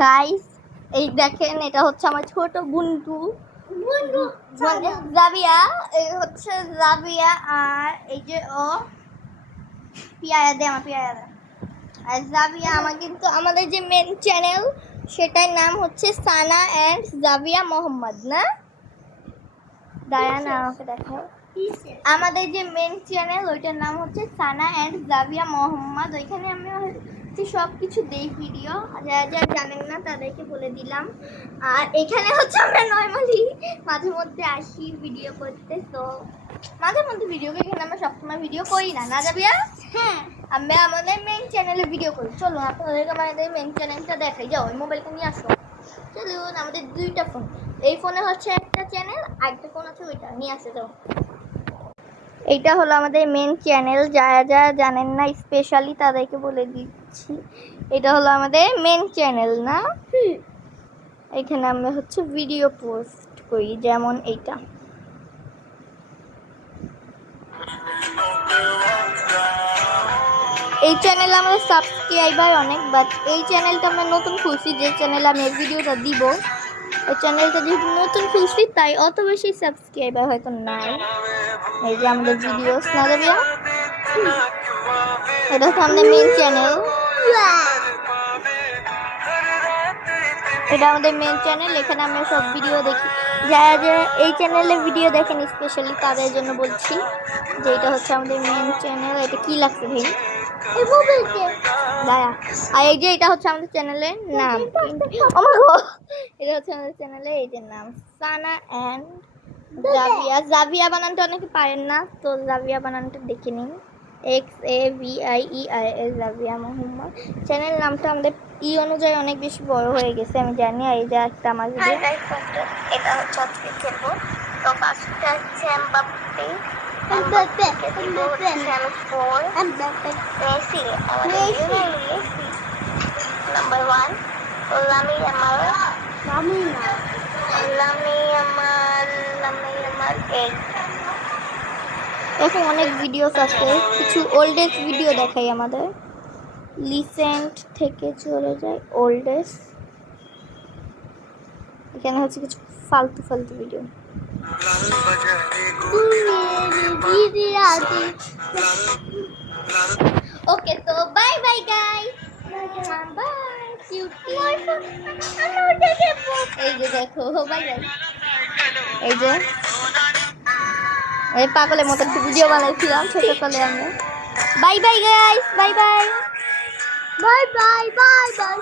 Guys এই দেখেন, এটা হচ্ছে আমার ছোট বন্ধু জাবিয়া। এই হচ্ছে জাবিয়া, আর এই যে ও পিয়ারা দে, আমার পিয়ারা দে। আর জাবিয়া আমার কিন্তু আমাদের যে মেন চ্যানেল সেটার নাম হচ্ছে সানা অ্যান্ড জাবিয়া মোহাম্মদ, না দাঁড়া না আমাকে দেখাও। আমাদের যে মেন চ্যানেল ওইটার নাম হচ্ছে সানা অ্যান্ড জাবিয়া মোহাম্মদ। ওইখানে আমি হচ্ছে সব কিছু দেই ভিডিও, যারা যারা জানেন না তাদেরকে বলে দিলাম। আর এখানে হচ্ছে আমরা নর্মালি মাঝে মধ্যে আসি ভিডিও করতে, তো মাঝে মধ্যে ভিডিও করি, এখানে আমরা সবসময় ভিডিও করি না, না জাবিয়া? হ্যাঁ, আমরা আমাদের মেন চ্যানেলে ভিডিও করি। চলো আপনাদেরকে আমাদের মেন চ্যানেলটা দেখাই। যাও ওই মোবাইলটা নিয়ে আসো। চলুন, আমাদের দুইটা ফোন, এই ফোনে হচ্ছে একটা চ্যানেল, আরেকটা ফোন আছে ওইটা নিয়ে আসে। যাও, এইটা হলো আমাদের মেন চ্যানেল। যারা যারা জানেন না স্পেশালি তাদেরকে বলে দিচ্ছি, এটা হলো আমাদের মেন চ্যানেল, না? এখানে আমরা হচ্ছে ভিডিও পোস্ট করি, যেমন এইটা। এই চ্যানেলে আমাদের সাবস্ক্রাইবার অনেক, বাট এই চ্যানেলটা আমরা নতুন খুলছি, যে চ্যানেলে আমি এই ভিডিওটা দিব ওই চ্যানেলটা যেহেতু নতুন খুলছি তাই অত বেশি সাবস্ক্রাইবার হয়তো নাই। এই যে আমাদের ভিডিওস, না যাবিয়া? এটা হচ্ছে আমাদের মেন চ্যানেল, এটা আমাদের মেন চ্যানেল। এখানে আমরা সব ভিডিও দেখি। যারা যারা এই চ্যানেলে ভিডিও দেখেন স্পেশালি তাদের জন্য বলছি যে এটা হচ্ছে আমাদের মেন চ্যানেল। এটা কি লাগছে ভাই? দাঁড়া। আর এই যে এটা হচ্ছে আমাদের চ্যানেলের নাম, এটা হচ্ছে আমাদের চ্যানেলের এই যে নাম, সানা অ্যান্ড জাবিয়া। জাবিয়া বানানটা অনেকে পারেন না, তো জাবিয়া বানানটা দেখে নিন, XAVIEIA, জাবিয়া মোহাম্মদ। চ্যানেল নামটা আমাদের অনুযায়ী অনেক বেশি বড় হয়ে গেছে, আমি জানি। এই যে একটা আমার ভিডিও, এটা হচ্ছে আজকে খেলবো। তো ফার্স্টটা হচ্ছে এমবাপ্পে, নাম্বার 1 লামি আমার এখন অনেক ভিডিওস আছে, কিছু ওল্ডেস্ট ভিডিও দেখাই আমাদের। রিসেন্ট থেকে চলে যায় ওল্ডেস্ট, এখানে হচ্ছে কিছু ফালতু ফালতু ভিডিও। ওকে, তো bye bye guys, bye cutie. এই যে দেখো, বাই বাই। এই যে এই পাগলের মতো একটু ভিডিও বানাইছিলাম ছোটকালে আমরা। By bye guys, bye bye, bye bye, bye bye.